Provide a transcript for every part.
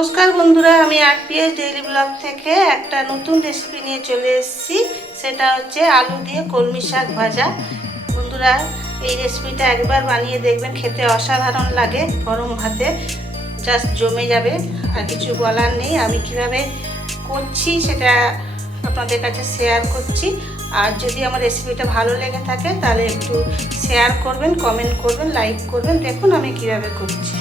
নমস্কার বন্ধুরা, আমি আরপিএস ডেইলি ব্লগ থেকে একটা নতুন রেসিপি নিয়ে চলে এসেছি। সেটা হচ্ছে আলু দিয়ে কলমি শাক ভাজা। বন্ধুরা, এই রেসিপিটা একবার বানিয়ে দেখবেন, খেতে অসাধারণ লাগে গরম ভাতে। জাস্ট জমে যাবে, আর কিছু বলার নেই। আমি কীভাবে করছি সেটা আপনাদের কাছে শেয়ার করছি। আর যদি আমার রেসিপিটা ভালো লেগে থাকে, তাহলে একটু শেয়ার করবেন কমেন্ট করবেন লাইক করবেন। দেখুন আমি কীভাবে করছি।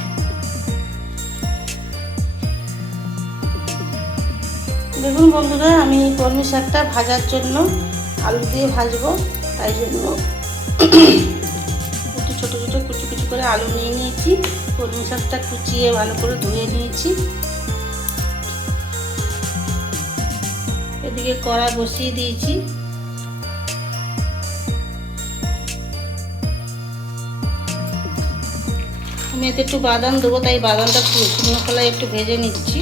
দেখুন বন্ধুরা, আমি কলমি শাকটা ভাজার জন্য আলু দিয়ে ভাজবো, তাই জন্য একটু ছোটো ছোটো কুচি কুচি করে আলু নিয়ে নিয়েছি। কলমি শাকটা কুচিয়ে ভালো করে ধুয়ে নিয়েছি। এদিকে কড়া বসিয়ে দিয়েছি। আমি এতে একটু বাদাম দেবো, তাই বাদামটা শুকনো কলায় একটু ভেজে নিচ্ছি।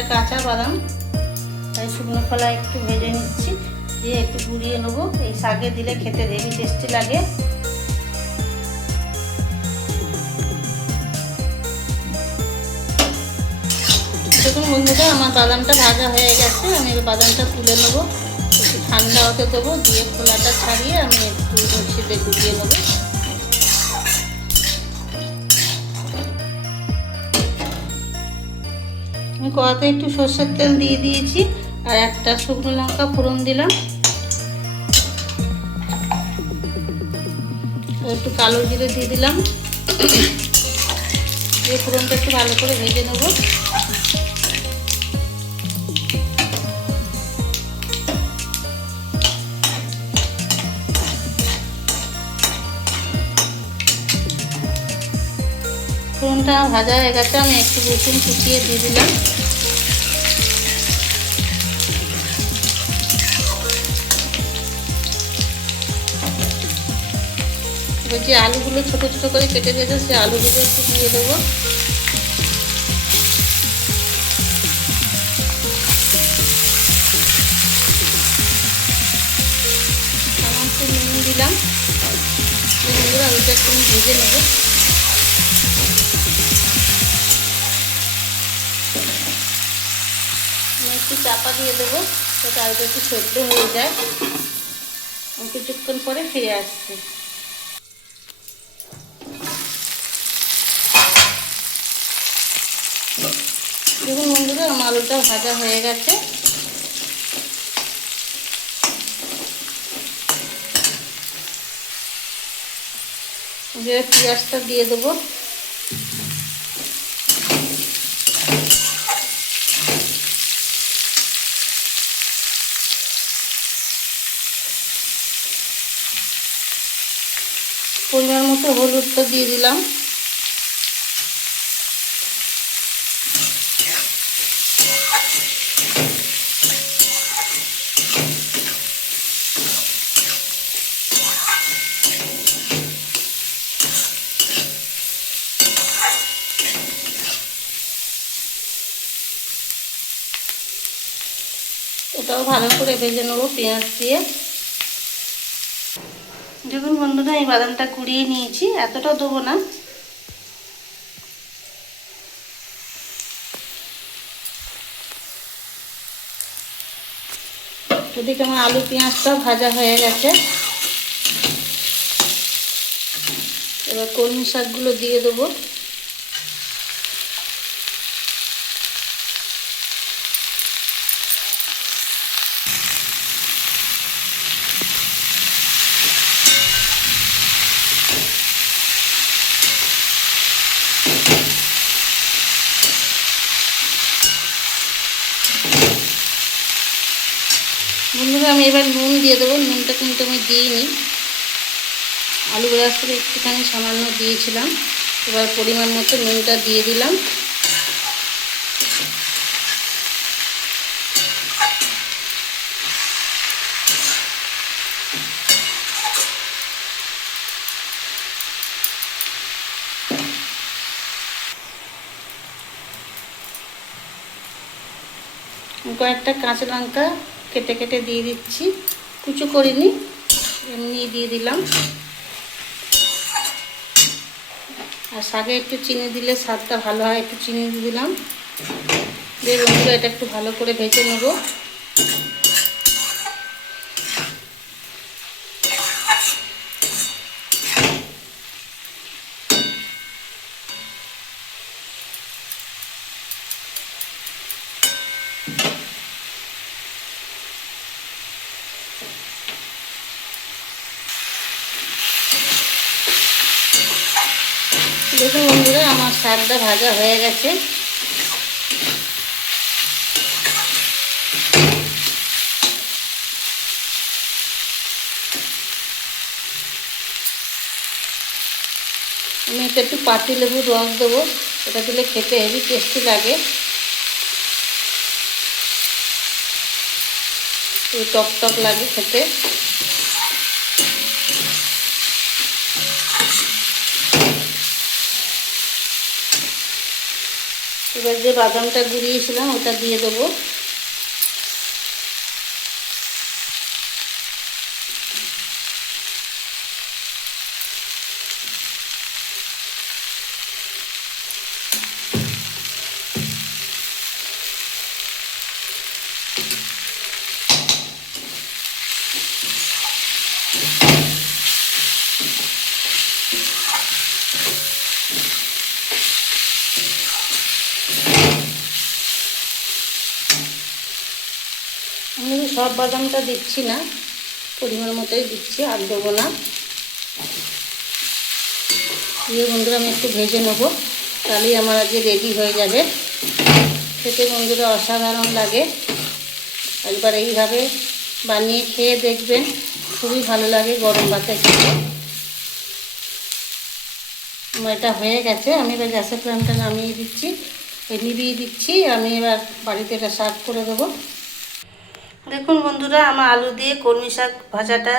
এটা কাঁচা বাদাম, তাই শুকনো কলা একটু ভেজে নিচ্ছি, দিয়ে একটু গুঁড়িয়ে নেব। এই শাকে দিলে খেতে হেভি টেস্টি লাগে। দেখুন বন্ধুরা, আমার বাদামটা ভাজা হয়ে গেছে, আমি বাদামটা তুলে নেব। একটু ঠান্ডা হতে দেবো, দিয়ে খোলাটা ছাড়িয়ে আমি একটু মিক্সিতে গুলিয়ে নেব। কড়াতে একটু সর্ষের তেল দিয়ে দিয়েছি, আর একটা শুকনো লঙ্কা ফোড়ন দিলাম। একটু কালো জিরে দিয়ে দিলাম। দিয়ে ফোড়নটা একটু ভালো করে ভেজে নেব। ফোড়নটা ভাজা হয়ে গেছে, আমি একটু রসুন কুচিয়ে দিয়ে দিলাম। এবার যে আলুগুলো ছোটো ছোটো করে কেটে দিয়েছে সে আলুগুলো একটু দিয়ে দেবো। সামান্য নুন দিলাম। নুনগুলো আলুটা একটু ভেজে নেব। একটু চাপা দিয়ে দেবো, যাতে আলুটা একটু সেদ্ধ হয়ে যায়। কিছুক্ষণ পরে ফিরে আসছি দেখুন বন্ধুরা, আমার আলুটা ভাজা হয়ে গেছে। এবার পেঁয়াজটা দিয়ে দেবো। পরিমাণ মতো হলুদটা দিয়ে দিলাম। এটাও ভালো করে ভেজে নেব, পেঁয়াজ দিয়ে। দেখুন বন্ধুরা, এই বাদামটা কুড়িয়ে নিয়েছি, এতটা দেবো না। এদিকে আমার আলু পেঁয়াজটা ভাজা হয়ে গেছে। এবার কলমি শাকগুলো দিয়ে দেবো বন্ধুরা আমি এবার নুন দিয়ে দেবো। নুনটা কিন্তু আমি দিইনি। আলু করে একটুখানি সামান্য দিয়েছিলাম। এবার পরিমাণ মতো নুনটা দিয়ে দিলাম। কয়েকটা কাঁচা লঙ্কা কেটে কেটে দিয়ে দিচ্ছি। কুচু করিনি এমনি দিয়ে দিলাম। আর শাকে একটু চিনি দিলে স্বাদটা ভালো হয়, একটু চিনি দিয়ে দিলাম। দিয়ে বন্ধুরা এটা একটু ভালো করে ভেজে নেব। দেখুন বন্ধুরা, আমার শাকটা ভাজা হয়ে গেছে। আমি এটা একটু পাতি লেবুর রস দেবো, এটা দিলে খেতে হেভি টেস্টি লাগে। টক টক লাগে খেতে। এবার যে বাদামটা গুঁড়িয়েছিলাম ওটা দিয়ে দেবো আমি সব বাদামটা দিচ্ছি না, পরিমাণ মতোই দিচ্ছি, আর দেবো না। দিয়ে বন্ধুরা, আমি একটু ভেজে নেব, তাহলেই আমার আজকে রেডি হয়ে যাবে। খেতে বন্ধুরা অসাধারণ লাগে। একবার এইভাবে বানিয়ে খেয়ে দেখবেন, খুবই ভালো লাগে গরম ভাতে খেতে। আমার এটা হয়ে গেছে, আমি এবার গ্যাসের ফ্লেমটা নামিয়ে দিচ্ছি নিভিয়ে দিচ্ছি, আমি এবার বাড়িতে এটা সার্ভ করে দেবো। দেখুন বন্ধুরা, আমার আলু দিয়ে কলমি শাক ভাজাটা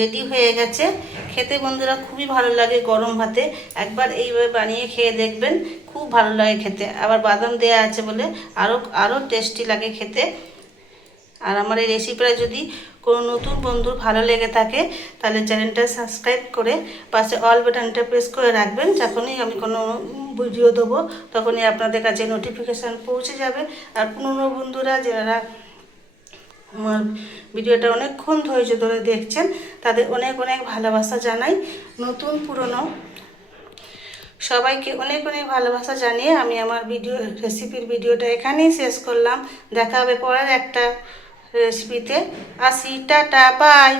রেডি হয়ে গেছে। খেতে বন্ধুরা খুবই ভালো লাগে গরম ভাতে। একবার এইভাবে বানিয়ে খেয়ে দেখবেন, খুব ভালো লাগে খেতে। আবার বাদাম দেওয়া আছে বলে আরও আরও টেস্টি লাগে খেতে। আর আমার এই রেসিপিটা যদি কোনো নতুন বন্ধুর ভালো লেগে থাকে, তাহলে চ্যানেলটা সাবস্ক্রাইব করে পাশে অল বাটনটা প্রেস করে রাখবেন, যখনই আমি কোনো ভিডিও দেবো, তখনই আপনাদের কাছে নোটিফিকেশান পৌঁছে যাবে। আর পুরনো বন্ধুরা যারা ভিডিওটা অনেকক্ষণ ধৈর্য ধরে দেখছেন, তাদের অনেক অনেক ভালোবাসা জানাই নতুন পুরনো। সবাইকে অনেক অনেক ভালোবাসা জানিয়ে আমি আমার ভিডিও রেসিপির ভিডিওটা এখানেই শেষ করলাম। দেখা হবে পরের একটা রেসিপিতে আসি, টাটা বাই